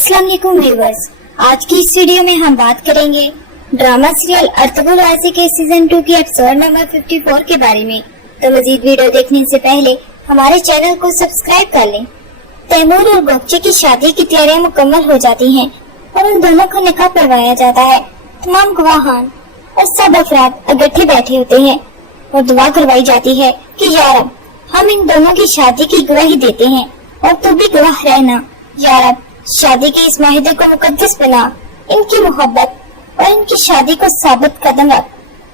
अस्सलाम वालेकुम व्यूअर्स, आज की इस वीडियो में हम बात करेंगे ड्रामा सीरियल अर्तुगरुल आशिक के सीजन 2 की एपिसोड नंबर 54 के बारे में। तो मजीद वीडियो देखने से पहले हमारे चैनल को सब्सक्राइब कर लें। तैमूर और गोपचे की शादी की तैयारियां मुकम्मल हो जाती हैं और उन दोनों को निकाह पढ़वाया जाता है। तमाम गवाहान और सब अफराद इकट्ठे बैठे होते हैं और दुआ करवाई जाती है कि या रब, हम इन दोनों की शादी की गवाही देते हैं और तू भी गवाह रहना। या रब, शादी के इस माहिदे को मुकद्दस बना, इनकी मोहब्बत और इनकी शादी को साबित कदम रख।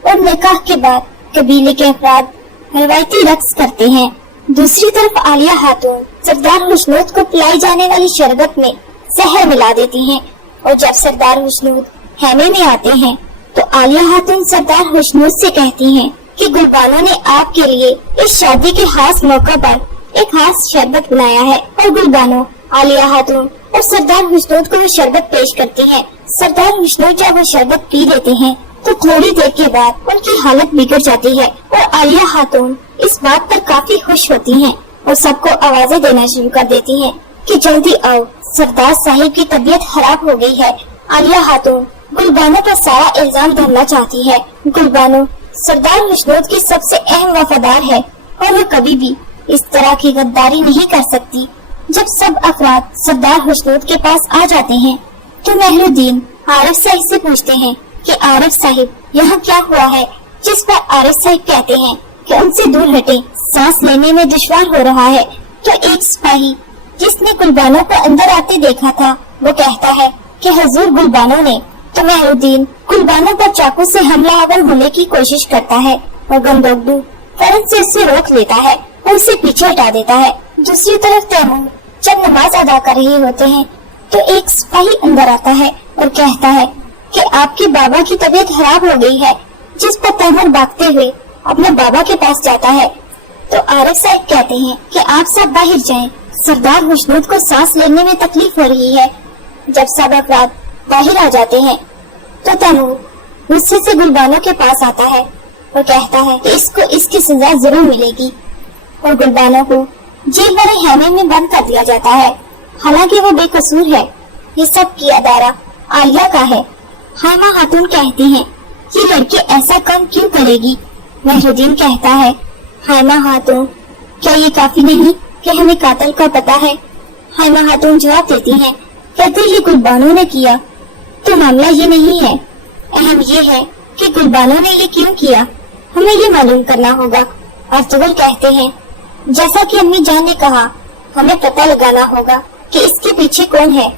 और निकाह के बाद कबीले के अफराद रवायती रक्स करते हैं। दूसरी तरफ आलिया खातून सरदार हुस्नूद को पिलाई जाने वाली शरबत में जहर मिला देती हैं और जब सरदार हुस्नूद हैमे में आते हैं तो आलिया खातून सरदार हुस्नूद से कहती हैं कि गुलबानो ने आपके लिए इस शादी के खास मौका पर एक खास शरबत बनाया है। और गुलबानो आलिया खातून और सरदार हुस्नूद को वो शरबत पेश करती हैं। सरदार हुस्नूद जब वो शरबत पी लेते हैं तो थोड़ी देर के बाद उनकी हालत बिगड़ जाती है और आलिया खातून इस बात पर काफी खुश होती हैं और सबको आवाजें देना शुरू कर देती हैं कि जल्दी आओ, सरदार साहिब की तबीयत खराब हो गई है। आलिया खातून गुलबानो पर सारा इल्जाम धरना चाहती है। गुलबानो सरदार हुस्नूद की सबसे अहम वफादार है और वो कभी भी इस तरह की गद्दारी नहीं कर सकती। जब सब अफराद सरदार हुस्नूद के पास आ जाते हैं तो महरुद्दीन आरिफ साहिब से पूछते हैं कि आरिफ साहिब, यहाँ क्या हुआ है? जिस पर आरिफ साहिब कहते हैं कि उनसे दूर हटे, सांस लेने में दुश्वार हो रहा है। तो एक सिपाही जिसने गुलबानो को अंदर आते देखा था वो कहता है कि हुजूर गुलबानो ने। तो महरुद्दीन गुलबानो पर चाकू से हमलावर होने की कोशिश करता है और गंदोगडू फौरन से उसे रोक लेता है और उसे पीछे हटा देता है। दूसरी तरफ तैमूर जब नमाज अदा कर रहे होते हैं तो एक सिपाही अंदर आता है और कहता है कि आपके बाबा की तबीयत खराब हो गई है। जिस पर तैमूर भागते हुए अपने बाबा के पास जाता है तो आरिफ साहब कहते हैं कि आप सब बाहर जाएं, सरदार हुस्नूद को सांस लेने में तकलीफ हो रही है। जब सब अफराद बाहर आ जाते हैं तो तैमूर गुस्से से गुलबानो के पास आता है और कहता है कि इसको इसकी सजा जरूर मिलेगी और गुलबानो को जेल भरे हैमे में बंद कर दिया जाता है। हालांकि वो बेकसूर है। ये सब किया दायरा आलिया का है। हाइमा खातून कहती हैं, ये लड़की ऐसा काम क्यों करेगी? महरुद्दीन कहता है, हाइमा खातून, क्या ये काफी नहीं कि हमें कातिल का पता है? हाइमा खातून जवाब देती हैं, कहते ये गुलबानो ने किया तो मामला ये नहीं है, अहम ये है कि गुलबानो ने ये क्यों किया, हमें ये मालूम करना होगा। अर्तुगरुल कहते हैं, जैसा कि अम्मी जान ने कहा, हमें पता लगाना होगा कि इसके पीछे कौन है।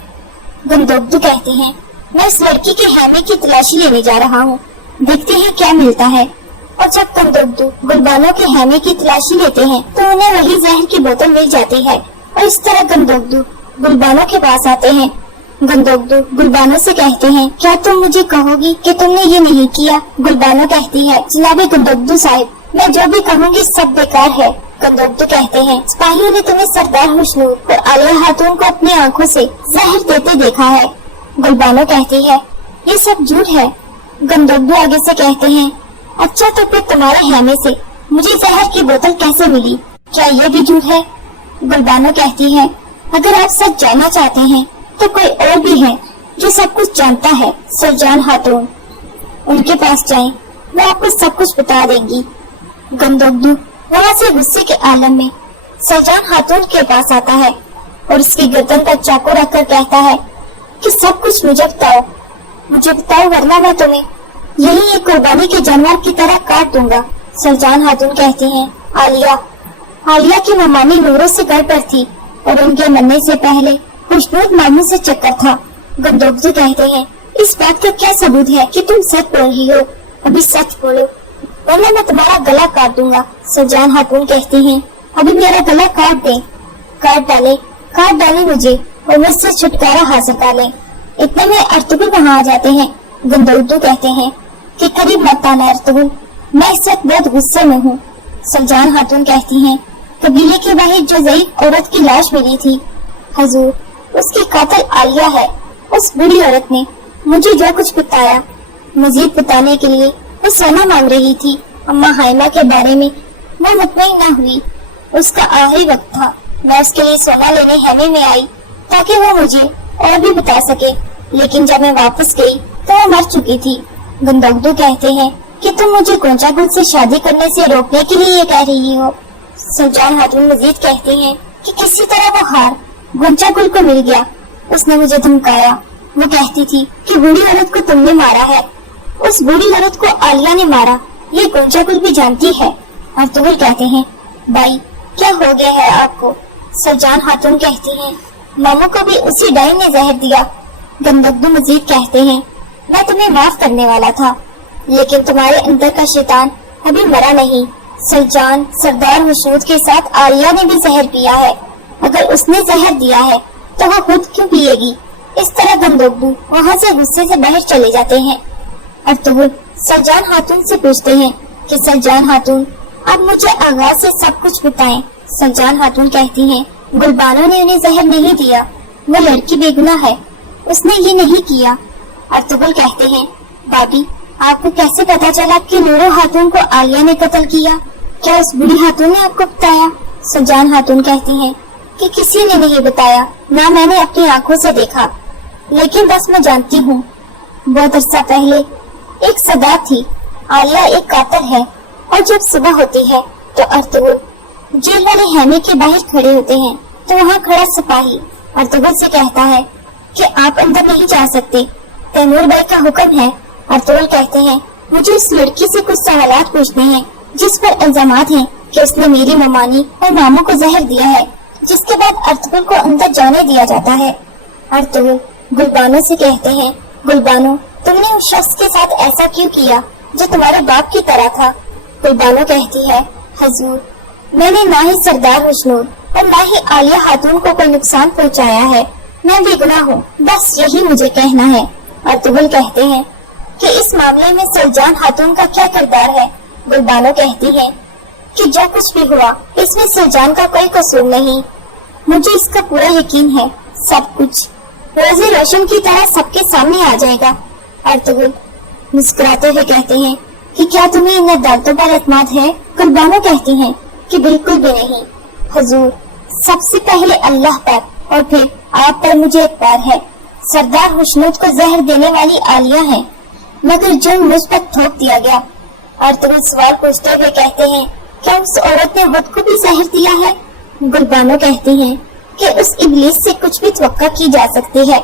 गंदोगडू कहते हैं, मैं इस लड़की के हैमे की तलाशी लेने जा रहा हूँ, देखते हैं क्या मिलता है। और जब गंदोगडू गुलबानो के हैमे की तलाशी लेते हैं तो उन्हें वही जहर की बोतल मिल जाती है और इस तरह गंदोगडू गुलबानो के पास आते हैं। गंदोगडू गुलबानो से कहते हैं, क्या तुम मुझे कहोगी कि तुमने ये नहीं किया? गुलबानो कहती है, जनाबे गंदोगडू साहिब, मैं जो भी कहूँगी सब बेकार है। गंदोगडू कहते हैं, सिपाहियों ने तुम्हें सरदार हुस्नूद और आलिया खातून को अपनी आंखों से जहर देते देखा है। गुलबानो कहती है, ये सब झूठ है। गंदोगडू आगे से कहते हैं, अच्छा तो फिर तुम्हारे हैमे से मुझे जहर की बोतल कैसे मिली? क्या ये भी झूठ है? गुलबानो कहती है, अगर आप सच जानना चाहते हैं तो कोई और भी है जो सब कुछ जानता है, सुरजान खातून, उनके पास जाएं, वो आपको सब कुछ बता देंगी। गंदोगडू वहाँ से गुस्से के आलम में सुरजान खातून के पास आता है और उसकी गर्दन पर चाकू रखकर कहता है कि सब कुछ मुझे बताओ वरना मैं तुम्हें यही एक कुर्बानी के जानवर की तरह काट दूंगा। सुरजान खातून कहती हैं, आलिया की ममानी नूरों से घर पर थी और उनके मरने से पहले हुस्नूद मामू से चक्कर था। गंदोगडू कहते हैं, इस बात का क्या सबूत है कि तुम सच बोल रही हो? अभी सच बोलो वरना मैं तुम्हारा गला काट दूंगा। सुरजान खातून कहती हैं, अभी मेरा गला काट डाले मुझे और मुझसे छुटकारा हासिल कर ले। इतने में अर्तुगरुल वहाँ आ जाते हैं। गंदोगडू कहते हैं कि करीब मत आना अर्तुगरुल, मैं इस वक्त बहुत गुस्से में हूँ। सुरजान खातून कहती हैं, कबीले के बाहर जो ज़ईफ औरत की लाश मिली थी, हुजूर, उसकी कातिल आलिया है। उस बुरी औरत ने मुझे जो कुछ बताया, मजीद बताने के लिए वो सोना मांग रही थी। अम्मा हाइमा के बारे में मैं मुतमईन न हुई। उसका आखिरी वक्त था, मैं उसके लिए सोना लेने हैमे में आई ताकि वो मुझे और भी बता सके, लेकिन जब मैं वापस गई तो वो मर चुकी थी। गंदगदू कहते हैं कि तुम मुझे गोंचा गुल से शादी करने से रोकने के लिए ये कह रही हो। सुजान खातून मजीद कहते हैं कि किसी तरह वो हार गोंचा गुल को मिल गया। उसने मुझे धमकाया। वो कहती थी कि बूढ़ी औरत को तुमने मारा है, उस बूढ़ी औरत को आलिया ने मारा, ये गोंचा गुल भी जानती है। अर्तुगरुल कहते हैं, भाई क्या हो गया है आपको? सुजान खातून कहती हैं, मामू को भी उसी डाइन ने जहर दिया। गंदगदू मजीद कहते हैं, मैं तुम्हें माफ करने वाला था, लेकिन तुम्हारे अंदर का शैतान अभी मरा नहीं। सुजान सरदार हुशनूद के साथ आलिया ने भी जहर पिया है। अगर उसने जहर दिया है तो वो खुद क्यों पिएगी? इस तरह गंदगदू वहाँ से गुस्से से बाहर चले जाते हैं। अर्तुगरुल सुजान खातून से पूछते हैं कि सुजान खातून, अब मुझे आगाज से सब कुछ बताएं। सुजान खातून कहती हैं, गुलबानो ने उन्हें जहर नहीं दिया, वो लड़की बेगुनाह है, उसने ये नहीं किया। अर्तुगरुल कहते हैं, भाभी आपको कैसे पता चला कि नूरो खातून को आलिया ने कत्ल किया? क्या उस बूढ़ी खातून ने आपको बताया? सुजान खातून कहती हैं कि किसी ने नहीं बताया, ना मैंने अपनी आंखों से देखा, लेकिन बस मैं जानती हूँ। बहुत अरसा पहले एक सदा थी, आलिया एक कातिल है। और जब सुबह होती है तो अर्तुगरुल जेल वाले हैमे के बाहर खड़े होते हैं, तो वहाँ खड़ा सिपाही अर्तुगरुल से कहता है कि आप अंदर नहीं जा सकते, तैमूर भाई का हुक्म है। अर्तुगरुल कहते हैं, मुझे इस लड़की से कुछ सवालात पूछने हैं जिस पर इल्जामात हैं कि उसने मेरी ममानी और मामू को जहर दिया है। जिसके बाद अर्तुगरुल को अंदर जाने दिया जाता है। अर्तुगरुल गुलबानो से कहते हैं, गुलबानो तुमने उस शख्स के साथ ऐसा क्यों किया जो तुम्हारे बाप की तरह था? गुलबानो कहती है, हुजूर मैंने ना ही सरदार हुस्नूद और ना ही आलिया खातून को कोई नुकसान पहुंचाया है, मैं बेगुनाह हूँ, बस यही मुझे कहना है। अर्तुगरुल कहते हैं कि इस मामले में सुजान खातून का क्या किरदार है? गुलबानो कहती है कि जो कुछ भी हुआ इसमें सुजान का कोई कसूर नहीं, मुझे इसका पूरा यकीन है, सब कुछ रोज़े रोशन की तरह सबके सामने आ जाएगा। अर्तुगरुल मुस्कुराते हुए कहते हैं कि क्या तुम्हें इन अदालतों पर एतमाद है? गुलबानो कहती हैं कि बिल्कुल भी नहीं हुजूर, सबसे पहले अल्लाह पर और फिर आप पर मुझे एतबार है। सरदार हुस्नूद को जहर देने वाली आलिया है, मगर जुर्म मुझ पर थोप दिया गया। अर्तुगरुल सवाल पूछते हुए कहते हैं, क्या उस औरत ने खुद को भी जहर दिया है? गुलबानो कहती हैं कि उस इब्लीस से कुछ भी तवक्का की जा सकती है।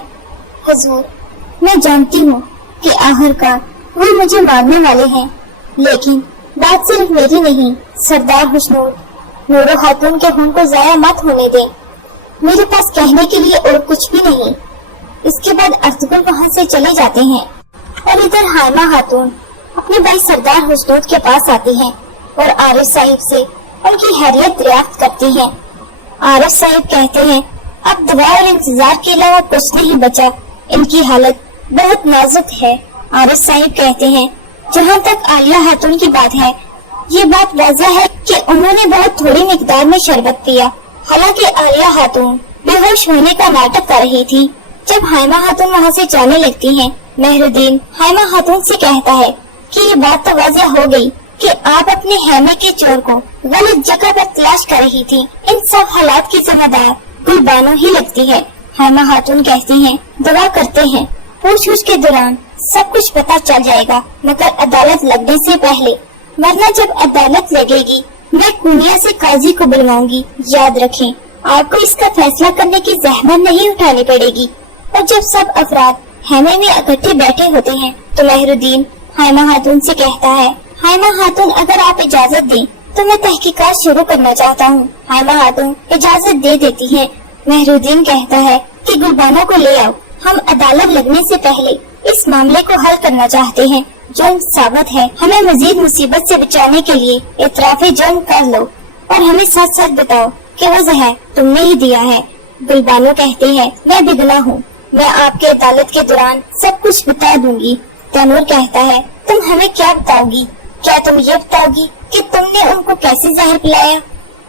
हुजूर मैं जानती हूँ कि आखिरकार वो मुझे मारने वाले हैं, लेकिन बात सिर्फ मेरी नहीं, सरदार हुस्नूद नूरो खातून के खून को जाया मत होने दें। मेरे पास कहने के लिए और कुछ भी नहीं। इसके बाद अर्तुगरुल वहाँ से चले जाते हैं और इधर हाइमा खातून अपने भाई सरदार हुस्नूद के पास आती हैं और आरिफ साहिब से उनकी हैरियत दरियाफ्त करती हैं। आरिफ साहिब कहते हैं, अब दुआ और इंतजार के अलावा कुछ नहीं बचा, इनकी हालत बहुत नाजुक है। आरिफ साहिब कहते हैं, जहाँ तक आलिया खातून की बात है, ये बात वाज़ह है कि उन्होंने बहुत थोड़ी मिकदार में शरबत पिया। हालांकि आलिया खातून बेहोश होने का नाटक कर रही थी। जब हाइमा खातून वहाँ से जाने लगती हैं, मेहरुद्दीन हाइमा खातून से कहता है कि ये बात तो वाज़ह हो गई कि आप अपने हैमे के चोर को गलत जगह पर तलाश कर रही थी। इन सब हालात की जिम्मेदार गुलबानो ही लगती है। हाइमा खातून कहती हैं, दुआ करते हैं पूछ-पूछ के दौरान सब कुछ पता चल जाएगा, मगर अदालत लगने से पहले, वरना जब अदालत लगेगी मैं कुनिया से काजी को बुलवाऊंगी। याद रखें, आपको इसका फैसला करने की जहमत नहीं उठानी पड़ेगी। और जब सब अफराद हैमे में इकट्ठे बैठे होते हैं तो मेहरुद्दीन हाइमा खातून से कहता है, हाइमा खातून अगर आप इजाजत दें तो मैं तहकीकात शुरू करना चाहता हूँ। हाइमा खातून इजाजत दे देती है। मेहरुद्दीन कहता है कि गुलबानो को ले आओ, हम अदालत लगने से पहले इस मामले को हल करना चाहते हैं। जुर्म साबित है, हमें मजीद मुसीबत से बचाने के लिए इतराफ़े जुर्म कर लो और हमें सच सच बताओ कि वो जहर तुमने ही दिया है। गुलबानो कहते हैं, मैं बेगुनाह हूँ, मैं आपके अदालत के दौरान सब कुछ बता दूंगी। तैमूर कहता है, तुम हमें क्या बताओगी? क्या तुम ये बताओगी कि तुमने उनको कैसे जहर पिलाया?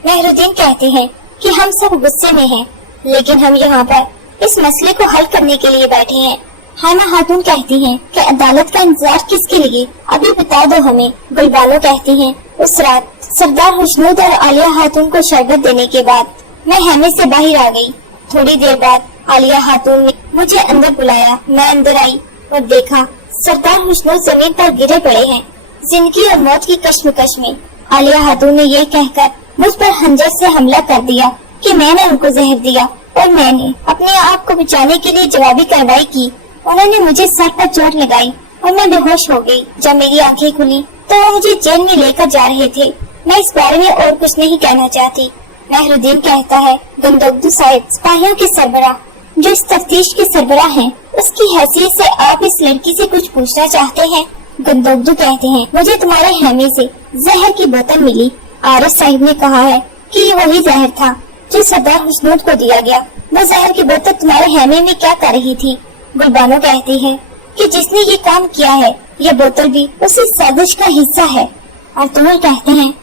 मेहरुद्दीन कहते हैं कि हम सब गुस्से में हैं, लेकिन हम यहाँ पर इस मसले को हल करने के लिए बैठे हैं। हाइमा खातून कहती हैं कि अदालत का इंतजार किसके लिए, अभी बता दो हमें। गुलबानो कहती हैं, उस रात सरदार हुस्नूद और आलिया खातून को शरबत देने के बाद मैं हैमे से बाहर आ गई। थोड़ी देर बाद आलिया खातून ने मुझे अंदर बुलाया। मैं अंदर आई और देखा सरदार हुस्नोर जमीन पर गिरे पड़े हैं, जिंदगी और मौत की कश्मकश में। आलिया खातून ने ये कहकर मुझ पर खंजर से हमला कर दिया कि मैंने उनको जहर दिया और मैंने अपने आप को बचाने के लिए जवाबी कार्रवाई की। उन्होंने मुझे सर पर चोट लगाई और मैं बेहोश हो गई। जब मेरी आंखें खुली तो वो मुझे जेल में लेकर जा रहे थे। मैं इस बारे में और कुछ नहीं कहना चाहती। मेहरुद्दीन कहता है, गंदोगदू साहिब सिपाहियों के सरबराह जो इस तफ्तीश के सरबराह हैं, उसकी हैसियत से आप इस लड़की से कुछ पूछना चाहते हैं? गंदोगदू कहते हैं, मुझे तुम्हारे हेमे से जहर की बोतल मिली। आरिफ साहिब ने कहा है कि ये वही जहर था जो सरदार हुस्नूर को दिया गया। वो जहर की बोतल तुम्हारे हेमे में क्या कर रही थी? गुलबानो कहती है कि जिसने ये काम किया है, ये बोतल भी उसी साजिश का हिस्सा है। और तुमर कहते हैं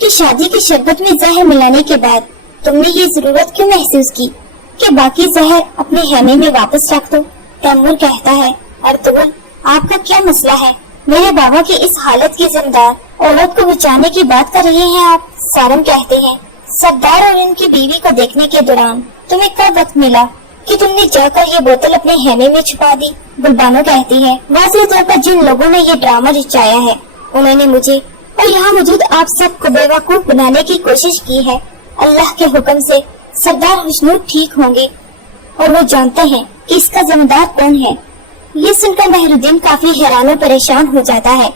कि शादी की शरबत में जहर मिलाने के बाद तुमने ये जरूरत क्यों महसूस की कि बाकी जहर अपने हेमे में वापस रख दो? तैमूर कहता है, अर्तुगरुल आपका क्या मसला है? मेरे बाबा की इस हालत की जिम्मेदार औरत को बचाने की बात कर रहे हैं आप। सारम कहते हैं, सरदार और उनकी बीवी को देखने के दौरान तुम्हें कब वक्त मिला कि तुमने जाकर ये बोतल अपने हेमे में छुपा दी? गुलबानो कहती है, वाज़ेह तौर पर जिन लोगों ने ये ड्रामा रचाया है, उन्होंने मुझे और यहाँ मौजूद आप सबको बेवकूफ बनाने की कोशिश की है। अल्लाह के हुक्म से सरदार हुस्नूर ठीक होंगे और वो जानते हैं कि इसका जिम्मेदार कौन है। ये सुनकर मेहरुद्दीन काफी हैरान और परेशान हो जाता है।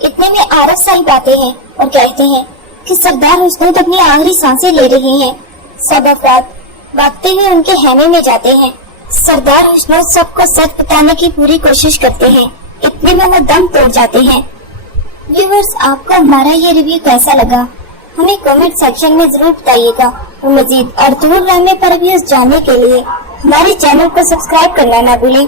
इतने में आरिफ साहिब आते हैं और कहते हैं कि सरदार हुस्नूर अपनी आखिरी सांसें ले रहे हैं। सब अफराद भागते हुए उनके हेमे में जाते हैं। सरदार हुस्नूर सबको सच बताने की पूरी कोशिश करते हैं। इतने में वो दम तोड़ जाते हैं। व्यूअर्स, आपको हमारा ये रिव्यू कैसा लगा हमें कमेंट सेक्शन में जरूर बताइएगा। और मजीद अर्तुगरुल ड्रामे पर रिव्यूज जानने के लिए हमारे चैनल को सब्सक्राइब करना ना भूलें।